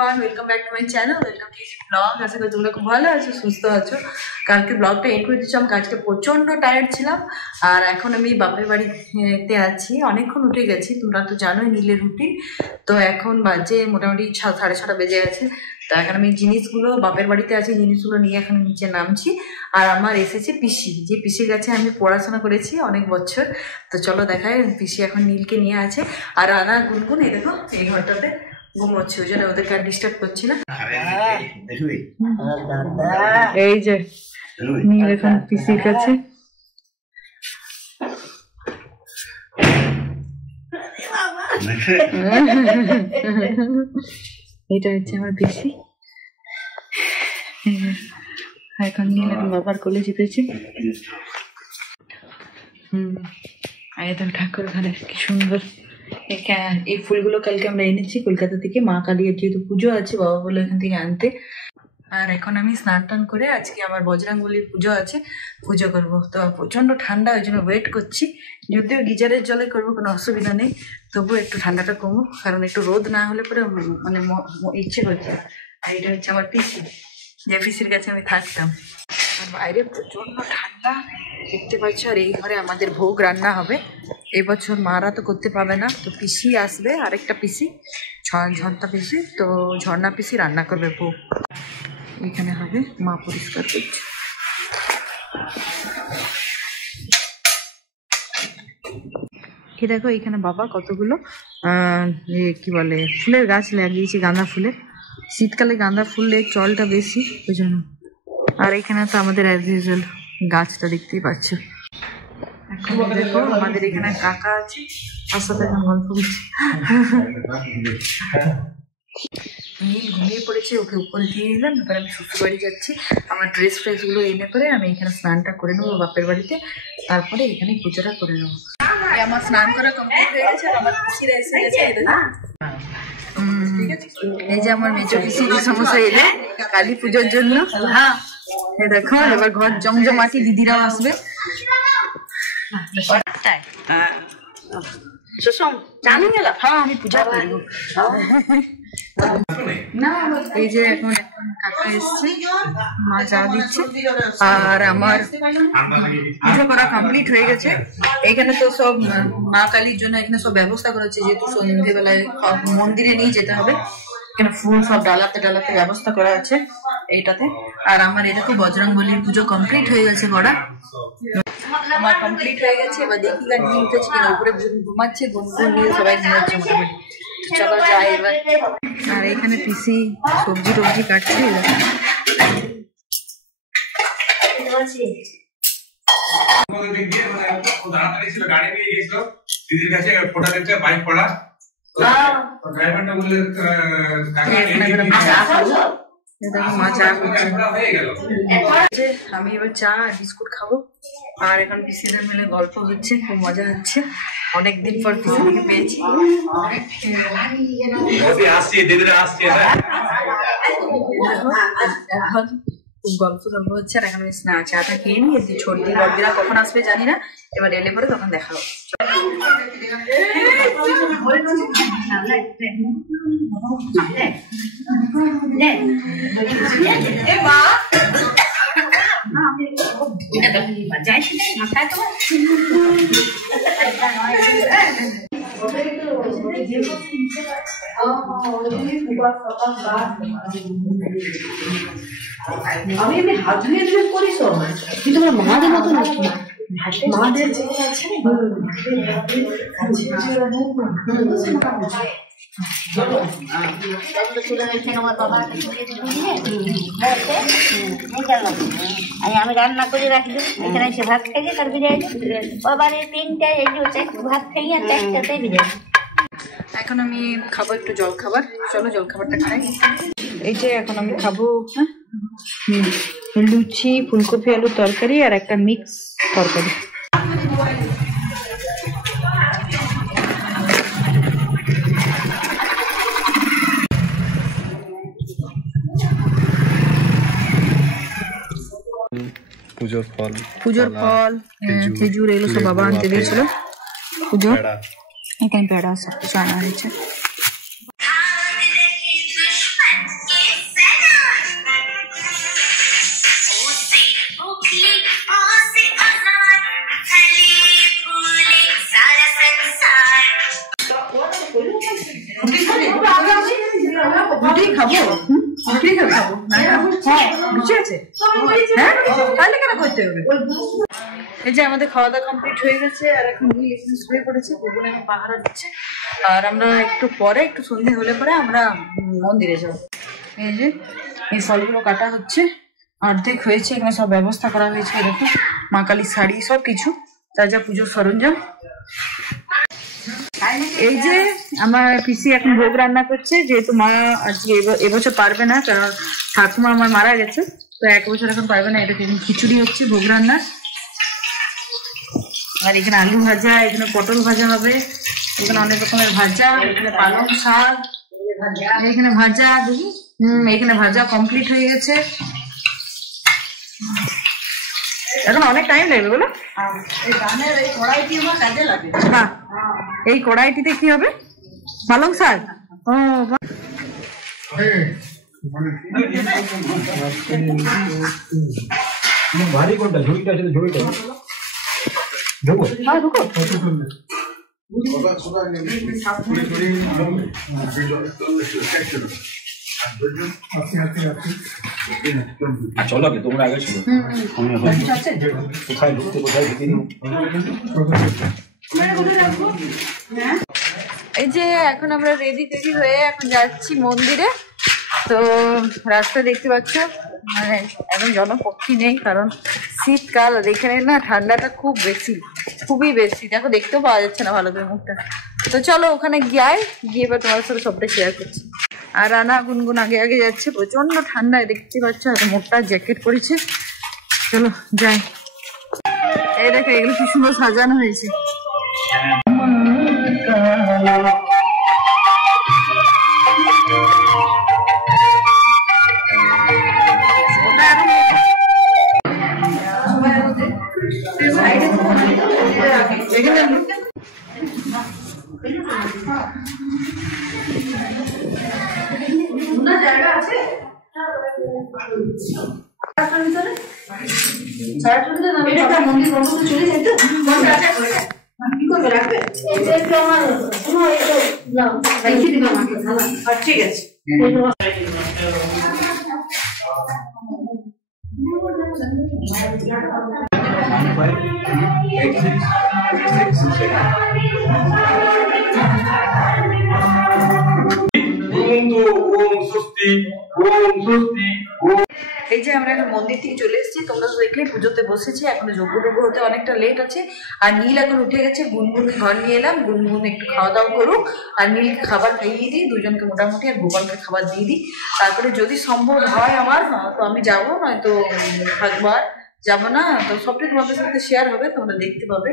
Everyone, welcome back to my channel, welcome to blog. আশা করি তোমরা খুব ভালো আছো, সুস্থ আছো। কালকে ব্লগটা এন্ড করে দিচ্ছিলাম, আজকে প্রচন্ড টায়ার্ড ছিলাম। আর এখন আমি বাপের বাড়িতে আছি, অনেকক্ষণ উঠে গেছি, তোমরা তো জানোই নীলের রুটিন। তো এখন বাজে মোটামুটি 6:30 বেজে গেছে। তো এখন আমি জিনিসগুলো বাপের বাড়িতে আছে, জিনিসগুলো নিয়ে এখন নিচে নামছি। আর আমার এসেছে পিসি, যে পিসির কাছে আমি পড়াশোনা করেছি অনেক বছর। তো চলো দেখায়, পিসি এখন নীলকে নিয়ে আছে। আর রানা গুনগুন এই দেখো এই ঘরটাতে ঘুমোচ্ছে, ওই জন্য ওদেরকে আর ডিস্টার্ব করছি না। এই যে নীল এখন পিসির কাছে। এটা হচ্ছে আমার পিসি। এখন নীল এখন বাবার কোলে চেপেছে। আয়তন ঠাকুর ঘরে কি সুন্দর। এই ফুলগুলো কালকে আমরা এনেছি কলকাতা থেকে, মা কালীর যেহেতু পুজো আছে, বাবা বলে এখান থেকে আনতে। আর এখন আমি স্নান টান করে আজকে আমার বজরংবলীর পুজো আছে, পুজো করবো। তো প্রচন্ড ঠান্ডা, ওই জন্য ওয়েট করছি। যদিও গিজারের জলে করবো, কোনো অসুবিধা নেই, তবুও একটু ঠান্ডাটা কমুক, কারণ একটু রোদ না হলে পরে মানে ইচ্ছে করছে। আর এটা হচ্ছে আমার পিসি, যে পিসির কাছে আমি থাকতাম। আর বাইরে প্রচন্ড ঠান্ডা দেখতে পাচ্ছ। আর এই ঘরে আমাদের ভোগ রান্না হবে এই বছর, মারা তো করতে পারবে না, তো পিসি আসবে, আরেকটা পিসি ঝর্ণা পিসি, তো ঝর্ণা পিসি রান্না করবে ভোগ। এখানে হবে, মা পরিষ্কার করছে। এই দেখো এখানে বাবা কতগুলো কি বলে ফুলের গাছ লাগিয়েছে, গাঁদা ফুলের। শীতকালে গাঁদা ফুলের চলটা বেশি, ওই জন্য। আর এখানে তো আমাদের অ্যাজ ইউজুয়াল গাছটা দেখতেই পাচ্ছ। এখন দেখো আমাদের এখানে কাকা আছে, তার সাথে এখন গল্প করছি। নীল ঘুমিয়ে পড়েছে, ওকে উপরে দিয়ে নিলাম। এবার আমি শ্বশুর বাড়ি যাচ্ছি, আমার ড্রেস ফ্রেসগুলো এনে করে আমি এখানে স্নানটা করে নেবো বাপের বাড়িতে, তারপরে এখানে পুজোটা করে নেবো। আমার স্নান করা কমপ্লিট হয়ে গেছে, আমার পিসিরা এসে গেছে। এই যে আমার মেজো পিসি যে সমস্যা এলে কালী পুজোর জন্য। হ্যাঁ দেখো এবার ঘর জমজমাটি, দিদিরাও আসবে। হ্যাঁ আমি পূজা করবো। এই যে এখন কাকা এসছে, মা চা দিচ্ছে। আর আমার পুজো করা কমপ্লিট হয়ে গেছে। এখানে তো সব মা কালীর জন্য এখানে সব ব্যবস্থা করা হচ্ছে, যেহেতু সন্ধ্যেবেলায় মন্দিরে নিয়ে যেতে হবে। এখানে ফুল সব ডালাতে ডালাতে ব্যবস্থা করা আছে এইটাতে। আর আমার এরকম বজরংবলীর পুজো কমপ্লিট হয়ে গেছে করা, আমার কমপ্লিট হয়ে গেছে। এবার দেখি না নিয়ে উঠেছে কিনা, উপরে ঘুমাচ্ছে, গুনগুন নিয়ে সবাই ঘুমাচ্ছে মোটামুটি। চলো যাই এবার। আর এখানে পিসি সবজি টবজি কাটছে। মা চা করছে, আমি এবার চা আর বিস্কুট খাবো। আর এখন পিসিদের মিলে গল্প হচ্ছে, খুব মজা হচ্ছে। অনেকদিন পর পিসিদিকে পেয়েছি। এখন খুব গল্প গল্প হচ্ছে। আর এখন চাটা খেয়ে নিই, ছোটদি বড়দিরা কখন আসবে জানি না, এবার এলে পরে তখন দেখা হবে। আমি এমনি হাত ধুয়ে ধুয়ে করি তো, কিন্তু আমার মাদের মতো নাকি মাদের যে আছে আমি রান্না করে রাখি, এখানে এসে ভাত খাইয়ে তার বিরিয়ানি আবার 3টায় ভাত খাইয়ে 4টাতে বিরিয়ানি। এখন আমি খাবো একটু জল খাবার, চলো জল খাবারটা খাই। এই যে এখন আমি খাবো লুচি, ফুলকপি আলুর তরকারি আর একটা মিক্স তরকারি। পুজোর ফল খেজুর এগুলো সব বাবা আনতে দিয়েছিল পুজো। এখানে পেড়া সব কিছু আনা হয়েছে। রুটি খাবো, রুটি খাবো না খাবো, রুচি আছে হ্যাঁ, তাহলে কেন করতে হবে। এই যে আমাদের খাওয়া দাওয়া কমপ্লিট হয়ে গেছে, আর এখন শুয়ে পড়েছে, গুগল এখন পাহারা দিচ্ছে, আর আমরা একটু পরে, একটু সন্ধে হলে পরে আমরা মন্দিরে যাবো। এই যে এই ফলগুলো কাটা হচ্ছে, অর্ধেক হয়েছে, এখানে সব ব্যবস্থা করা হয়েছে, দেখো মা কালীর শাড়ি সব কিছু, যা যা পুজোর সরঞ্জাম। এই যে আমার পিসি এখন ভোগ রান্না করছে, যেহেতু মা আজকে এবছর পারবে না, কারণ ঠাকুমা আমার মারা গেছে, তো 1 বছর এখন পারবে না। এটা খিচুড়ি হচ্ছে ভোগ রান্না, আর এখানে আলু ভাজা, এখানে পটল ভাজা হবে, এখানে অনেক রকমের ভাজা, এখানে পালং শাক, এখানে ভাজা, এখানে ভাজা কমপ্লিট হয়ে গেছে। এখন অনেক টাইম লাগবে বলো। এই ধানের এই কড়াইটি আমার কাজে লাগে। হ্যাঁ, এই কড়াইটিতে কি হবে? পালং শাক। ও ভারী কোনটা? ঝুড়িটা আছে, ঝুড়িটা ঢুকো। হ্যাঁ ঢুকো। চলো কি তোমরা আগে ছিল, কোথায় ঢুকতে কোথায় ঢুকে নি। এই যে এখন আমরা রেডি হয়ে এখন যাচ্ছি মন্দিরে। তো রাস্তা দেখতে পাচ্ছ, মানে এখন জনপক্ষী নেই, কারণ শীতকাল, আর এখানে না ঠান্ডাটা খুব বেশি, খুবই বেশি, দেখো দেখতেও পাওয়া যাচ্ছে না ভালো করে মুখটা। তো চলো ওখানে গিয়ে এবার তোমার সাথে সবটা শেয়ার করছি। আর রানা গুনগুন আগে আগে যাচ্ছে, প্রচন্ড ঠান্ডায় দেখতে পাচ্ছ, আর মোটা জ্যাকেট পরেছে। চলো যাই। এই দেখো এগুলো কি সুন্দর সাজানো হয়েছে। মন্দির বন্ধ করে চলে যায় তো, কি করবে রাখবে? ঠিক আছে। এই যে আমরা এখন মন্দির থেকে চলে এসেছি, তোমরা তো দেখলে পুজোতে বসেছি, এখন যজ্ঞ হতে অনেকটা লেট আছে। আর নীল এখন উঠে গেছে, গুনগুনকে ঘর নিয়ে এলাম, গুনগুন একটু খাওয়া দাওয়া করুক, আর নীলকে খাবার খাইয়ে দিই, দুজনকে মোটামুটি, আর গোপালকে খাবার দিয়ে দিই। তারপরে যদি সম্ভব হয় আমার, তো আমি যাবো, নয়তো থাকবো, আর যাবো না। তো সবটাই তোমাদের সাথে শেয়ার হবে, তোমরা দেখতে পাবে।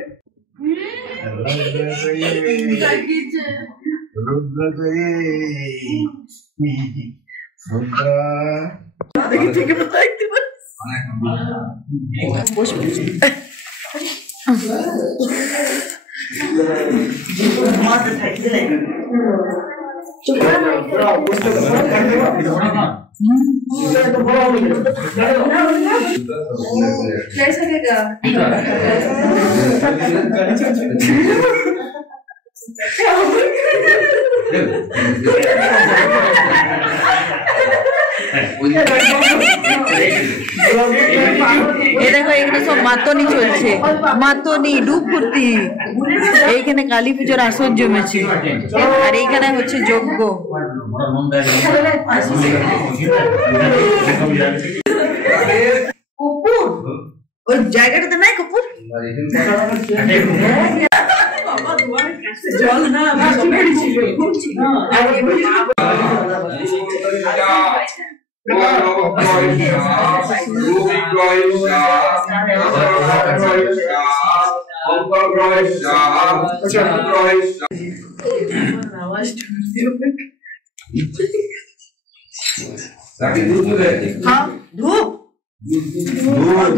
দেখো এখানে সব মাতনি চলছে, মাতনি ডুব ফুর্তি, এইখানে কালী পুজোর আসর জমেছে, আর এইখানে হচ্ছে যজ্ঞ। কুকুর ওই জায়গাটাতে নাই, কুকুর জল না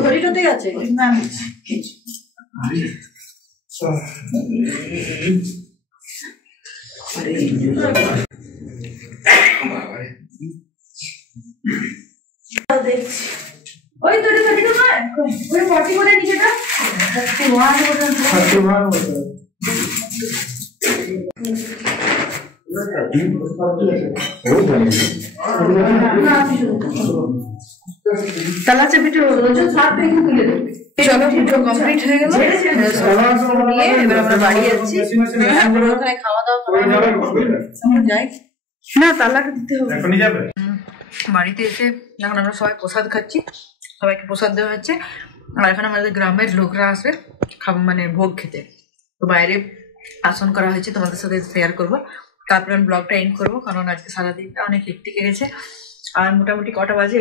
ধরিটাতে গেছে দেখছি ওই তো 32 নয় ওই 40 করে নিচেটা 31 তালা চাবিটা চলো পুজো কমপ্লিট হয়ে গেল নিয়ে এবার আমরা বাড়ি যাচ্ছি আমরা ওখানে খাওয়া দাওয়া যাই না তালাটা দিতে হবে এখনই যাবে বাড়িতে এসে এখন আমরা সবাই প্রসাদ খাচ্ছি সবাইকে প্রসাদ দেওয়া হচ্ছে আর এখন আমাদের গ্রামের লোকরা আসবে মানে ভোগ খেতে তো বাইরে আসন করা হয়েছে তোমাদের সাথে শেয়ার করবো তারপরে আমি ব্লগটা এন্ড করবো কারণ আজকে সারাদিনটা অনেক হেক্টিক গেছে আর মোটামুটি কটা বাজে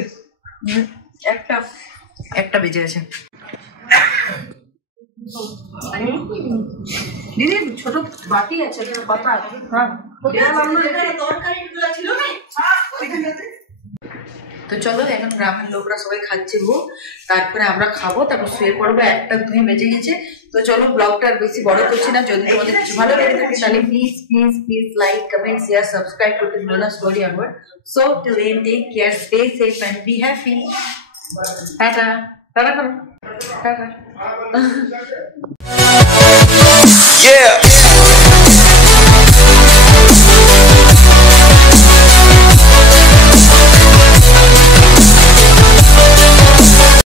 একটা বেজে গেছে দিদি ছোট বাটি আছে পাতা আছে হ্যাঁ তো চলো এখন গ্রামের লোকরা সবাই খাচ্ছে ভোগ তারপরে আমরা খাবো তারপর শুয়ে পড়বো 1-2 বেজে গেছে তো চলো ব্লগটা আর বেশি বড় করছি না যদি তোমাদের কিছু ভালো লেগে থাকে তাহলে please like comment share subscribe করতে ভুলো না স্টোরি আমার so till then take care stay safe and be happy ta-ta ta-ta করো টাটা